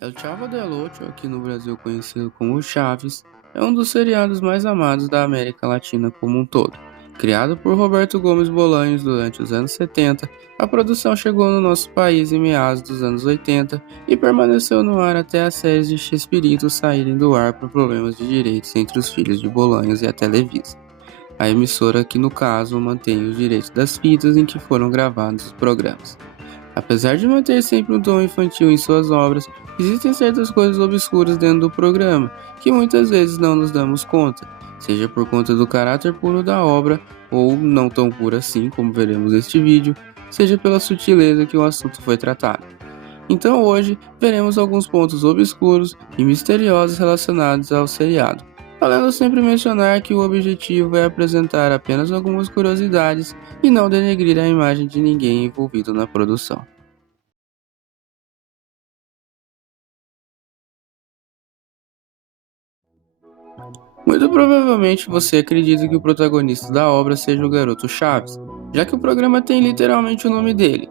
El Chavo del Ocho, aqui no Brasil conhecido como Chaves, é um dos seriados mais amados da América Latina como um todo. Criado por Roberto Gomes Bolanhos durante os anos 70, a produção chegou no nosso país em meados dos anos 80 e permaneceu no ar até as séries de Chespirito saírem do ar por problemas de direitos entre os filhos de Bolanhos e a Televisa. A emissora que, no caso, mantém os direitos das fitas em que foram gravados os programas. Apesar de manter sempre um tom infantil em suas obras, existem certas coisas obscuras dentro do programa, que muitas vezes não nos damos conta, seja por conta do caráter puro da obra, ou não tão puro assim, como veremos neste vídeo, seja pela sutileza que o assunto foi tratado. Então hoje, veremos alguns pontos obscuros e misteriosos relacionados ao seriado, falando sempre mencionar que o objetivo é apresentar apenas algumas curiosidades e não denegrir a imagem de ninguém envolvido na produção. Muito provavelmente você acredita que o protagonista da obra seja o garoto Chaves, já que o programa tem literalmente o nome dele.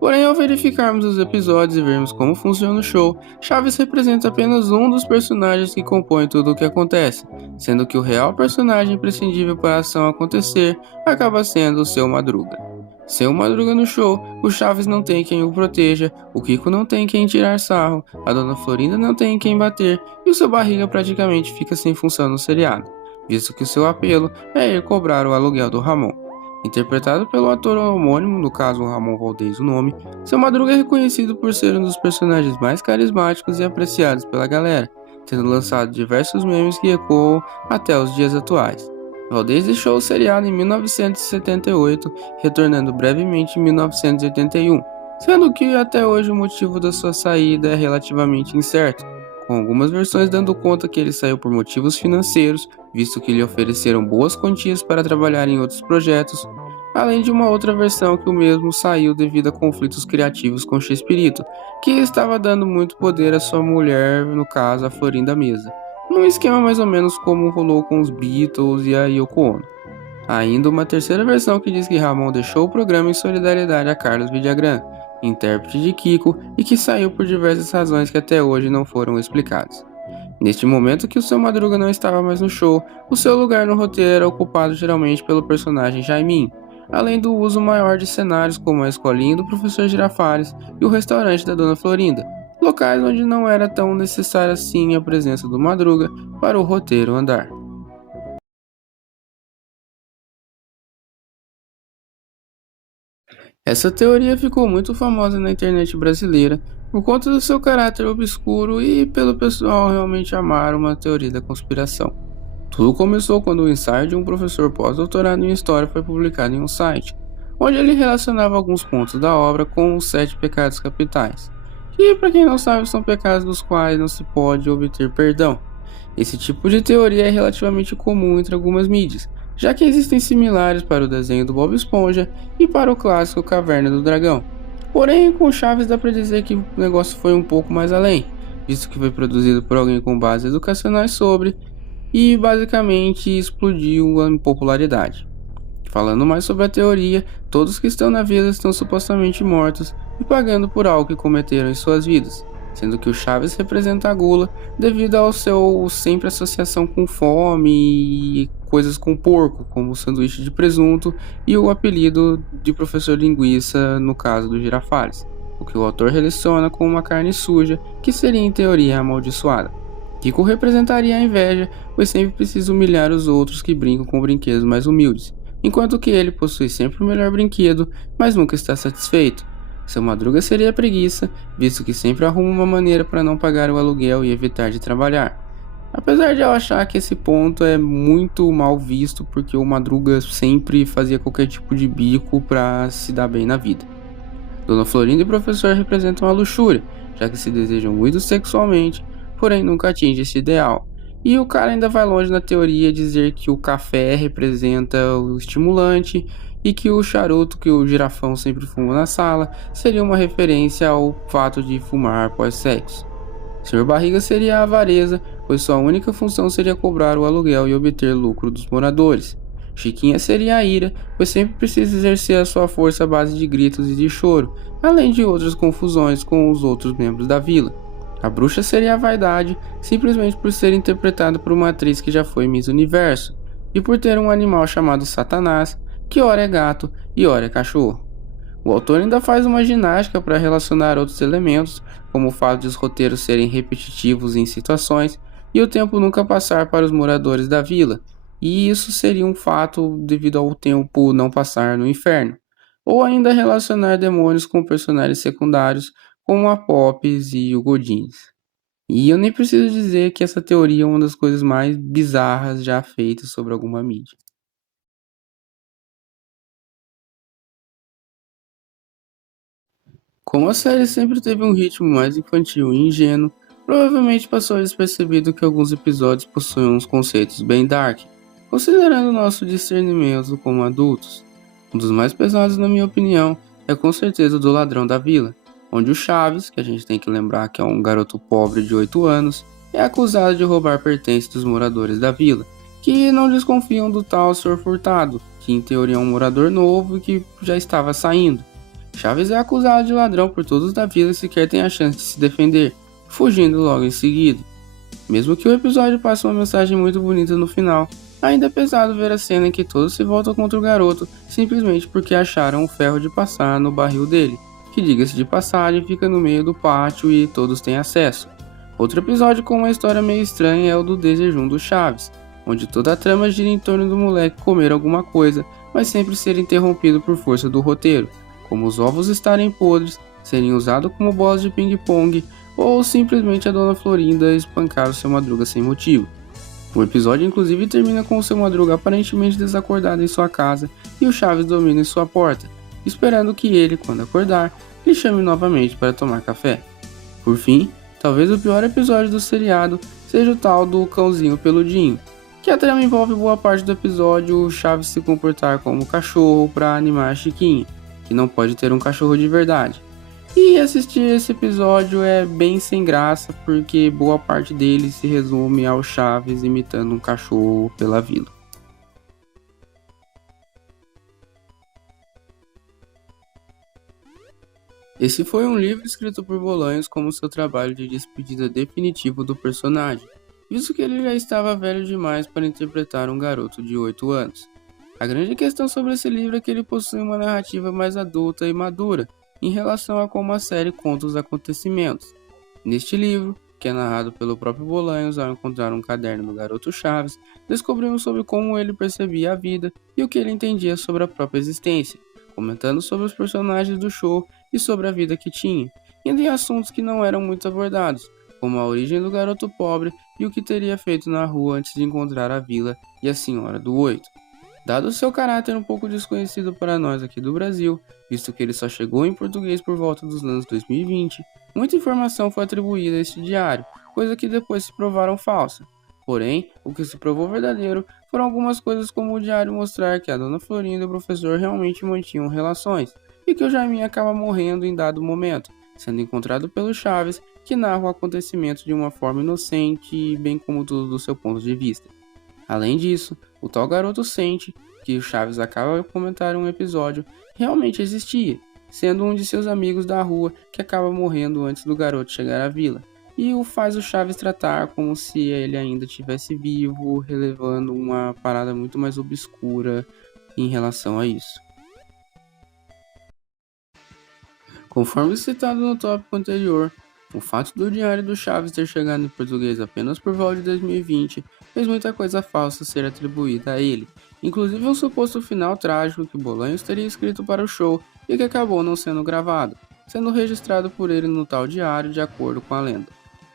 Porém, ao verificarmos os episódios e vermos como funciona o show, Chaves representa apenas um dos personagens que compõem tudo o que acontece, sendo que o real personagem imprescindível para a ação acontecer acaba sendo o Seu Madruga. Seu Madruga no show, o Chaves não tem quem o proteja, o Kiko não tem quem tirar sarro, a Dona Florinda não tem quem bater e o Seu Barriga praticamente fica sem função no seriado, visto que o seu apelo é ir cobrar o aluguel do Ramon. Interpretado pelo ator homônimo, no caso Ramon Valdez o nome, Seu Madruga é reconhecido por ser um dos personagens mais carismáticos e apreciados pela galera, tendo lançado diversos memes que ecoam até os dias atuais. Valdez deixou o seriado em 1978, retornando brevemente em 1981, sendo que até hoje o motivo da sua saída é relativamente incerto, com algumas versões dando conta que ele saiu por motivos financeiros, visto que lhe ofereceram boas quantias para trabalhar em outros projetos, além de uma outra versão que o mesmo saiu devido a conflitos criativos com Chespirito, que estava dando muito poder à sua mulher, no caso a Florinda Mesa, num esquema mais ou menos como rolou com os Beatles e a Yoko Ono. Há ainda uma terceira versão que diz que Ramon deixou o programa em solidariedade a Carlos Villagrán, intérprete de Kiko, e que saiu por diversas razões que até hoje não foram explicadas. Neste momento que o Seu Madruga não estava mais no show, o seu lugar no roteiro era ocupado geralmente pelo personagem Jaiminho, além do uso maior de cenários como a escolinha do professor Girafales e o restaurante da Dona Florinda, locais onde não era tão necessária assim a presença do Madruga para o roteiro andar. Essa teoria ficou muito famosa na internet brasileira por conta do seu caráter obscuro e pelo pessoal realmente amar uma teoria da conspiração. Tudo começou quando o ensaio de um professor pós-doutorado em História foi publicado em um site, onde ele relacionava alguns pontos da obra com os 7 pecados capitais, que, para quem não sabe, são pecados dos quais não se pode obter perdão. Esse tipo de teoria é relativamente comum entre algumas mídias, já que existem similares para o desenho do Bob Esponja e para o clássico Caverna do Dragão. Porém, com Chaves dá para dizer que o negócio foi um pouco mais além, visto que foi produzido por alguém com bases educacionais sobre e basicamente explodiu em popularidade. Falando mais sobre a teoria, todos que estão na vida estão supostamente mortos e pagando por algo que cometeram em suas vidas, sendo que o Chaves representa a gula devido ao seu sempre associação com fome e coisas com porco, como o sanduíche de presunto e o apelido de professor linguiça no caso do Girafales, o que o autor relaciona com uma carne suja que seria em teoria amaldiçoada. Kiko representaria a inveja, pois sempre precisa humilhar os outros que brincam com brinquedos mais humildes, enquanto que ele possui sempre o melhor brinquedo, mas nunca está satisfeito. Seu Madruga seria a preguiça, visto que sempre arruma uma maneira para não pagar o aluguel e evitar de trabalhar. Apesar de eu achar que esse ponto é muito mal visto, porque o Madruga sempre fazia qualquer tipo de bico para se dar bem na vida. Dona Florinda e o professor representam a luxúria, já que se desejam muito sexualmente, porém nunca atingem esse ideal. E o cara ainda vai longe na teoria dizer que o café representa o estimulante e que o charuto que o girafão sempre fuma na sala seria uma referência ao fato de fumar pós-sexo. Sr. Barriga seria a avareza, pois sua única função seria cobrar o aluguel e obter lucro dos moradores. Chiquinha seria a ira, pois sempre precisa exercer a sua força à base de gritos e de choro, além de outras confusões com os outros membros da vila. A bruxa seria a vaidade, simplesmente por ser interpretada por uma atriz que já foi Miss Universo, e por ter um animal chamado Satanás, que ora é gato e ora é cachorro. O autor ainda faz uma ginástica para relacionar outros elementos, como o fato de os roteiros serem repetitivos em situações e o tempo nunca passar para os moradores da vila, e isso seria um fato devido ao tempo não passar no inferno. Ou ainda relacionar demônios com personagens secundários, como a Pops e o Godines. E eu nem preciso dizer que essa teoria é uma das coisas mais bizarras já feitas sobre alguma mídia. Como a série sempre teve um ritmo mais infantil e ingênuo, provavelmente passou despercebido que alguns episódios possuem uns conceitos bem dark, considerando nosso discernimento como adultos. Um dos mais pesados, na minha opinião, é com certeza o do Ladrão da Vila, onde o Chaves, que a gente tem que lembrar que é um garoto pobre de 8 anos, é acusado de roubar pertences dos moradores da vila, que não desconfiam do tal Sr. Furtado, que em teoria é um morador novo e que já estava saindo. Chaves é acusado de ladrão por todos da vila e sequer tem a chance de se defender, fugindo logo em seguida. Mesmo que o episódio passe uma mensagem muito bonita no final, ainda é pesado ver a cena em que todos se voltam contra o garoto simplesmente porque acharam o ferro de passar no barril dele, que diga-se de passagem fica no meio do pátio e todos têm acesso. Outro episódio com uma história meio estranha é o do desjejum do Chaves, onde toda a trama gira em torno do moleque comer alguma coisa, mas sempre ser interrompido por força do roteiro, como os ovos estarem podres, serem usados como bolas de ping-pong ou simplesmente a Dona Florinda espancar o Seu Madruga sem motivo. O episódio inclusive termina com o Seu Madruga aparentemente desacordado em sua casa e o Chaves dormindo em sua porta, esperando que ele, quando acordar, lhe chame novamente para tomar café. Por fim, talvez o pior episódio do seriado seja o tal do cãozinho peludinho, que a trama envolve boa parte do episódio o Chaves se comportar como cachorro para animar a Chiquinha, que não pode ter um cachorro de verdade. E assistir esse episódio é bem sem graça, porque boa parte dele se resume ao Chaves imitando um cachorro pela vila. Esse foi um livro escrito por Bolanhos como seu trabalho de despedida definitivo do personagem, visto que ele já estava velho demais para interpretar um garoto de 8 anos. A grande questão sobre esse livro é que ele possui uma narrativa mais adulta e madura em relação a como a série conta os acontecimentos. Neste livro, que é narrado pelo próprio Bolanhos ao encontrar um caderno do garoto Chaves, descobrimos sobre como ele percebia a vida e o que ele entendia sobre a própria existência, comentando sobre os personagens do show e sobre a vida que tinha, indo em assuntos que não eram muito abordados, como a origem do garoto pobre e o que teria feito na rua antes de encontrar a vila e a Senhora do Oito. Dado seu caráter um pouco desconhecido para nós aqui do Brasil, visto que ele só chegou em português por volta dos anos 2020, muita informação foi atribuída a este diário, coisa que depois se provaram falsa. Porém, o que se provou verdadeiro foram algumas coisas como o diário mostrar que a Dona Florinda e o professor realmente mantinham relações, e que o Jaiminho acaba morrendo em dado momento, sendo encontrado pelo Chaves, que narra o acontecimento de uma forma inocente, bem como tudo do seu ponto de vista. Além disso, o tal garoto sente, que o Chaves acaba de comentar em um episódio, realmente existia, sendo um de seus amigos da rua que acaba morrendo antes do garoto chegar à vila, e o faz o Chaves tratar como se ele ainda estivesse vivo, relevando uma parada muito mais obscura em relação a isso. Conforme citado no tópico anterior, o fato do Diário do Chaves ter chegado em português apenas por volta de 2020 fez muita coisa falsa ser atribuída a ele, inclusive um suposto final trágico que Bolanhos teria escrito para o show e que acabou não sendo gravado, sendo registrado por ele no tal diário de acordo com a lenda.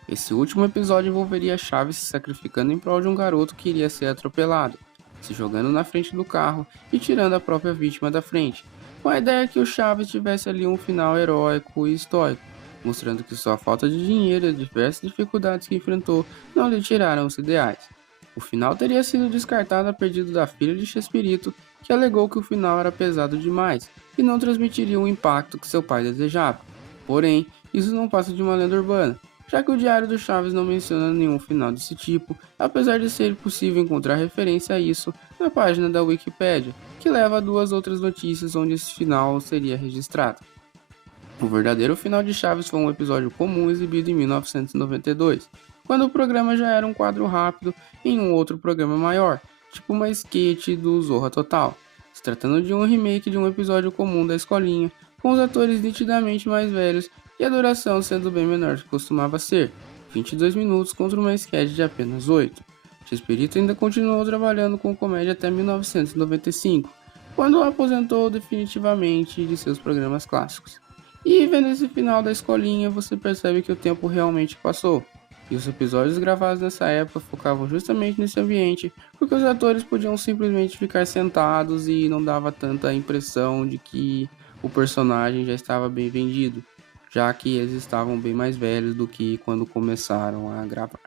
Esse último episódio envolveria Chaves se sacrificando em prol de um garoto que iria ser atropelado, se jogando na frente do carro e tirando a própria vítima da frente, com a ideia que o Chaves tivesse ali um final heróico e estoico, mostrando que sua falta de dinheiro e as diversas dificuldades que enfrentou não lhe tiraram os ideais. O final teria sido descartado a pedido da filha de Chespirito, que alegou que o final era pesado demais e não transmitiria o impacto que seu pai desejava. Porém, isso não passa de uma lenda urbana, já que o Diário do Chaves não menciona nenhum final desse tipo, apesar de ser possível encontrar referência a isso na página da Wikipédia, que leva a duas outras notícias onde esse final seria registrado. O verdadeiro final de Chaves foi um episódio comum exibido em 1992, quando o programa já era um quadro rápido em um outro programa maior, tipo uma sketch do Zorra Total, se tratando de um remake de um episódio comum da escolinha, com os atores nitidamente mais velhos e a duração sendo bem menor do que costumava ser, 22 minutos contra uma sketch de apenas 8. Chespirito ainda continuou trabalhando com comédia até 1995, quando aposentou definitivamente de seus programas clássicos. E vendo esse final da escolinha, você percebe que o tempo realmente passou. E os episódios gravados nessa época focavam justamente nesse ambiente, porque os atores podiam simplesmente ficar sentados e não dava tanta impressão de que o personagem já estava bem vendido, já que eles estavam bem mais velhos do que quando começaram a gravar.